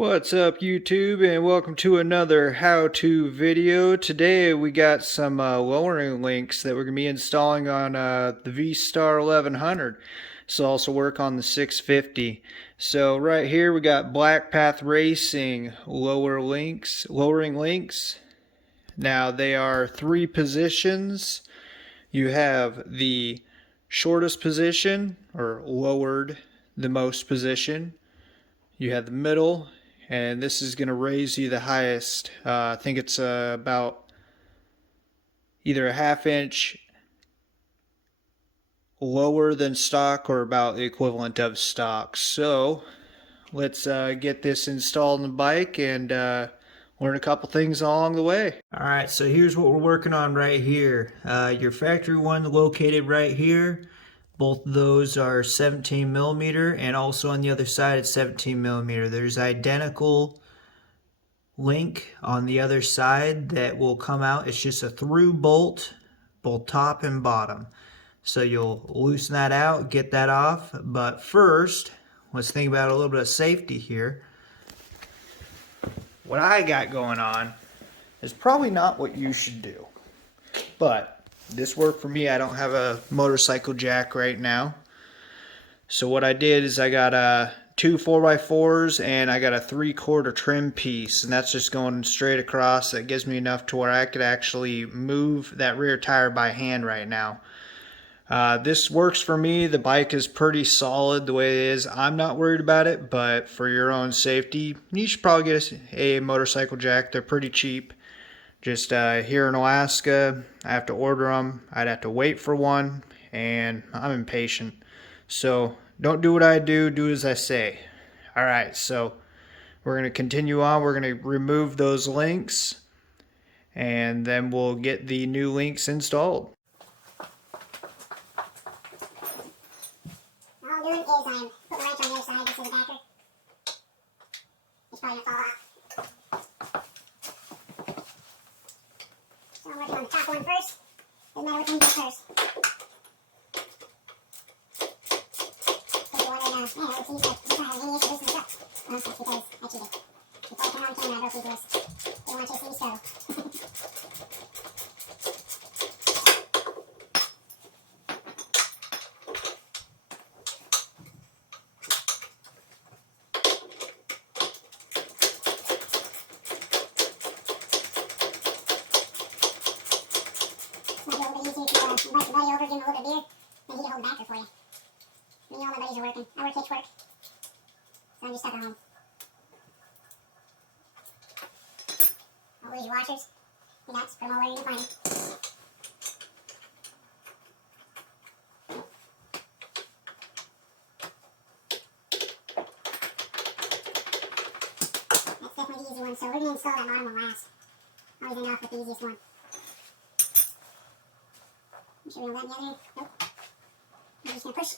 What's up YouTube, and welcome to another how-to video. Today we got some lowering links that we're going to be installing on the V-Star 1100. This will also work on the 650. So right here we got Blackpath Racing lowering links. Now they are 3 positions. You have the shortest position, or lowered the most position. You have the middle, and this is going to raise you the highest. I think it's about either a ½ inch lower than stock or about the equivalent of stock. So let's get this installed in the bike and learn a couple things along the way. Alright, so here's what we're working on right here. Your factory one located right here. Both of those are 17 millimeter, and also on the other side it's 17 millimeter. There's identical link on the other side that will come out. It's just a through bolt, both top and bottom. So you'll loosen that out, get that off. But first, let's think about a little bit of safety here. What I got going on is probably not what you should do, but this worked for me. I don't have a motorcycle jack right now. So what I did is I got 2 4x4s and I got a 3/4 trim piece, and that's just going straight across. That gives me enough to where I could actually move that rear tire by hand right now. This works for me. The bike is pretty solid the way it is. I'm not worried about it, but for your own safety, you should probably get a motorcycle jack. They're pretty cheap. Just here in Alaska, I have to order them. I'd have to wait for one, and I'm impatient. So don't do what I do, do as I say. Alright, so we're going to continue on. We're going to remove those links, and then we'll get the new links installed. All I'm doing is I'm putting the wrench on the other side. This is the backer. It's probably going to fall out. So I'm working on the top one first. Doesn't matter which one you do first. Put the one in, man, it seems like it's not having any issue loosening this up. Well, that's because I cheated. Before I turn on camera, I broke these loose. They want to chase me, so. Invite your buddy over, give him a little bit of beer, then he can hold the backer for you. Me and all my buddies are working. I work hitch work, so I'm just stuck at home. I'll lose your washers, your nuts, put them all where you can find them. That's definitely the easy one, so we're going to install that bottom one last. Always end off with the easiest one. I'm sure we don't let the other. Nope. I'm just going to push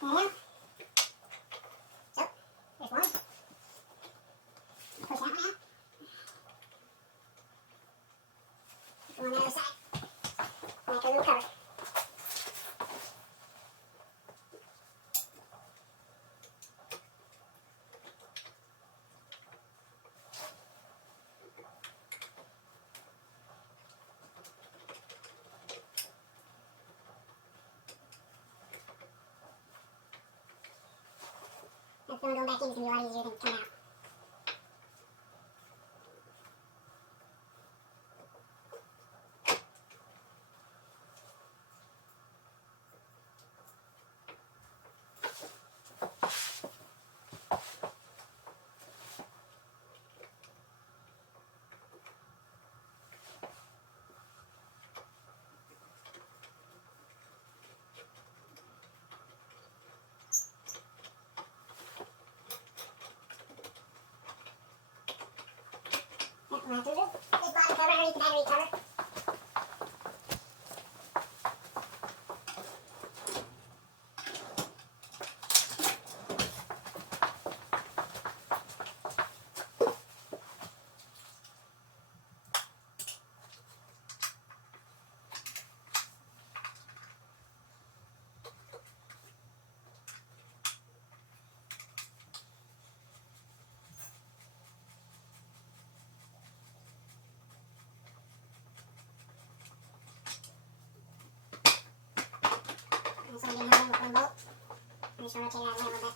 that out. So, there's one. Push that one out. Put one on the other side. Make a little cover. If you want to go back in, it's going to be a lot easier than coming out. just rotate it out of the way a little bit.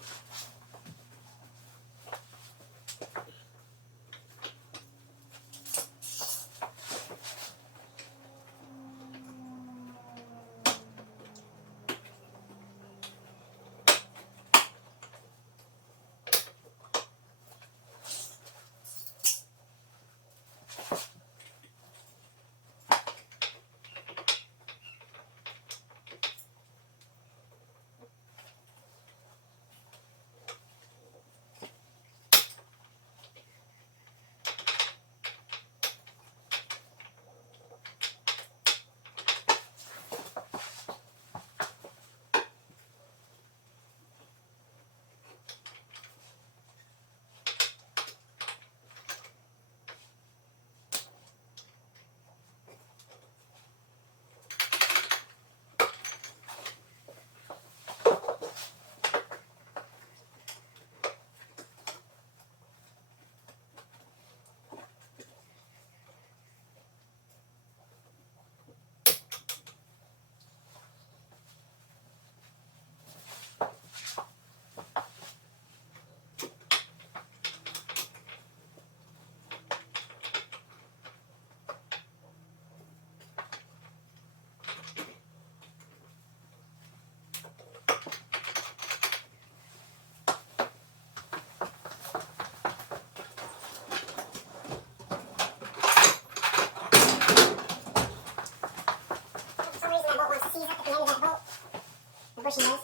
Bushy nose.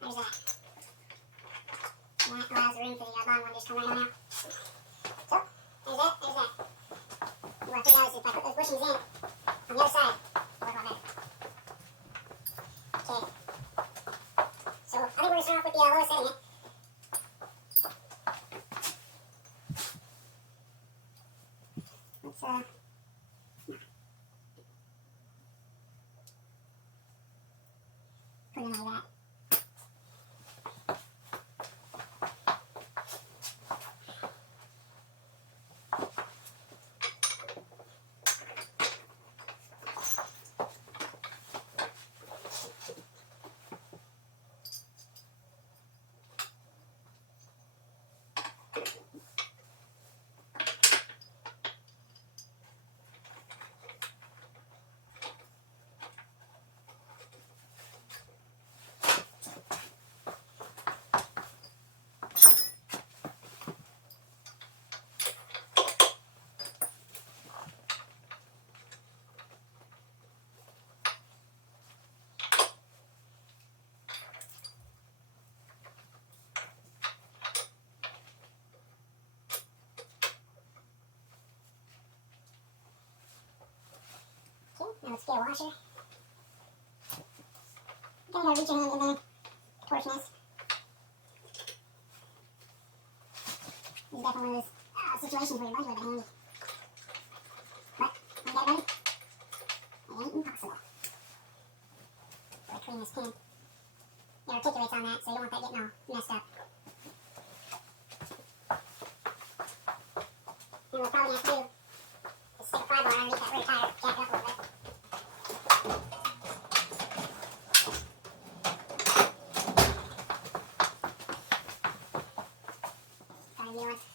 There's that. And that allows room for the long one to just come right on out. So, there's that, there's that. What I figured out is if I put those bushings in on the other side, it'll work a lot better. Okay. So, I think we're going to start off with the lowest setting it. Let's, put it in like that. Now let's get a washer. Then you gotta reach your hand in there, torsion this. This is definitely one of those situations where your buddy would have been handy. But, when you get ready, it ain't impossible. Gotta clean this pin. It articulates on that, so you don't want that getting all messed up. And what we're probably gonna have to do is stick a pry bar underneath that rear tire, jack it up a little bit.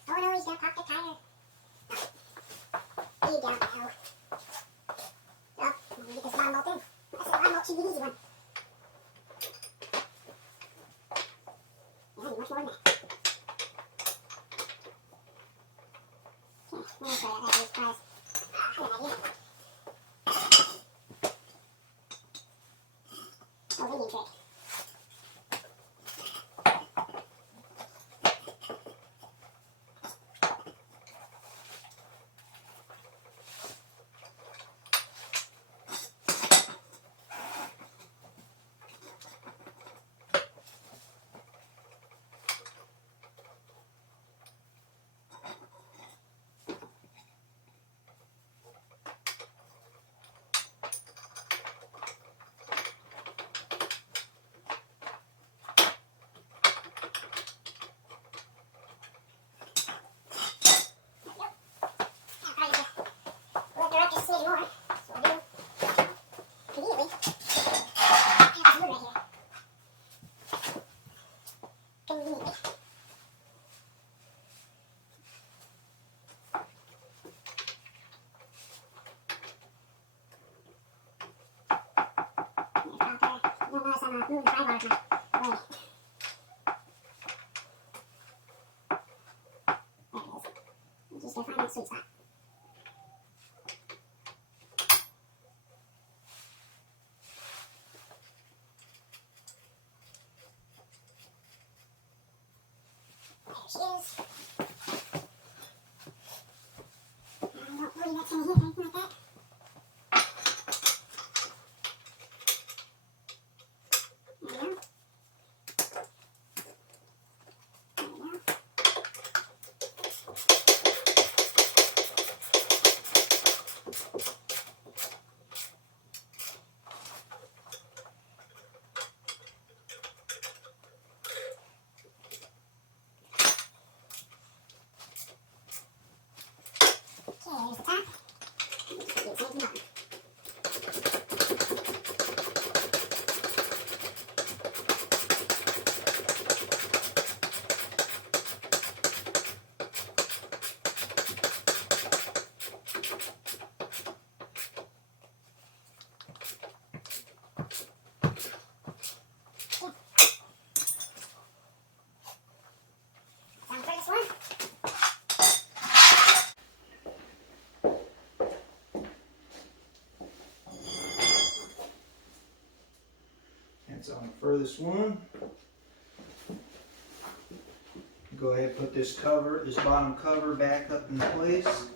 Oh no, he's gonna pop the tire. No. You don't know. Oh, I'm gonna get this bottom bolt in. I said the bottom bolt should be the easy one. Yeah, I need much more than that. Okay, I'm gonna try that after this prize. I have an idea. Oh, Indian trick. I'm moving the pry bar with my leg. There it is. You just gotta find that sweet spot. There she is. I don't believe that's gonna hit or anything like that. There we go. There we go. Okay, there's the top. Just get it safe and button. Sound for this one? That's on the furthest one. Go ahead and put this bottom cover back up in place.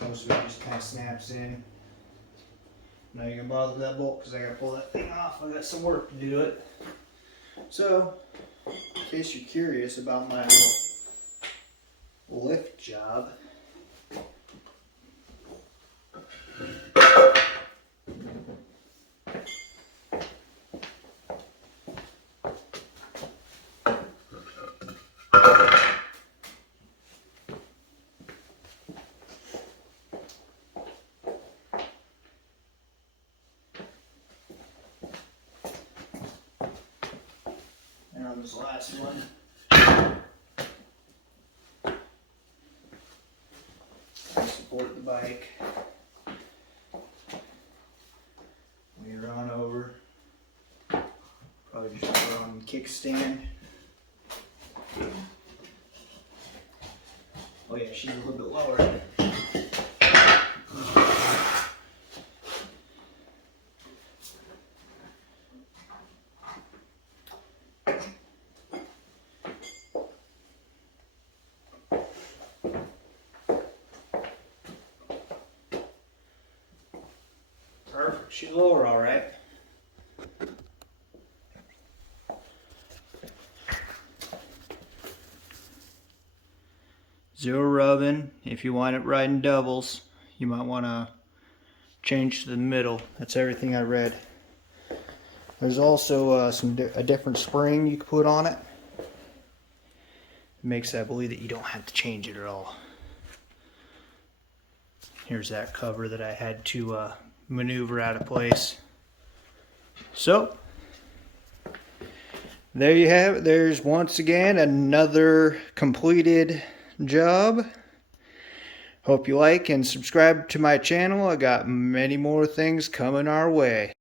Most of it just kind of snaps in. Now you're gonna bother with that bolt because I gotta pull that thing off. I got some work to do to it. So, in case you're curious about my little lift job, and on this last one, I support the bike. When you're on over, probably just put on the kickstand. Oh yeah, she's a little bit lower. Perfect, she's lower all right. Zero rubbing. If you want it riding doubles, you might want to change to the middle. That's everything I read. There's also a different spring you can put on it. It makes I believe that you don't have to change it at all. Here's that cover that I had to maneuver out of place. So there you have it. There's once again another completed job. Hope you like and subscribe to my channel. I got many more things coming our way.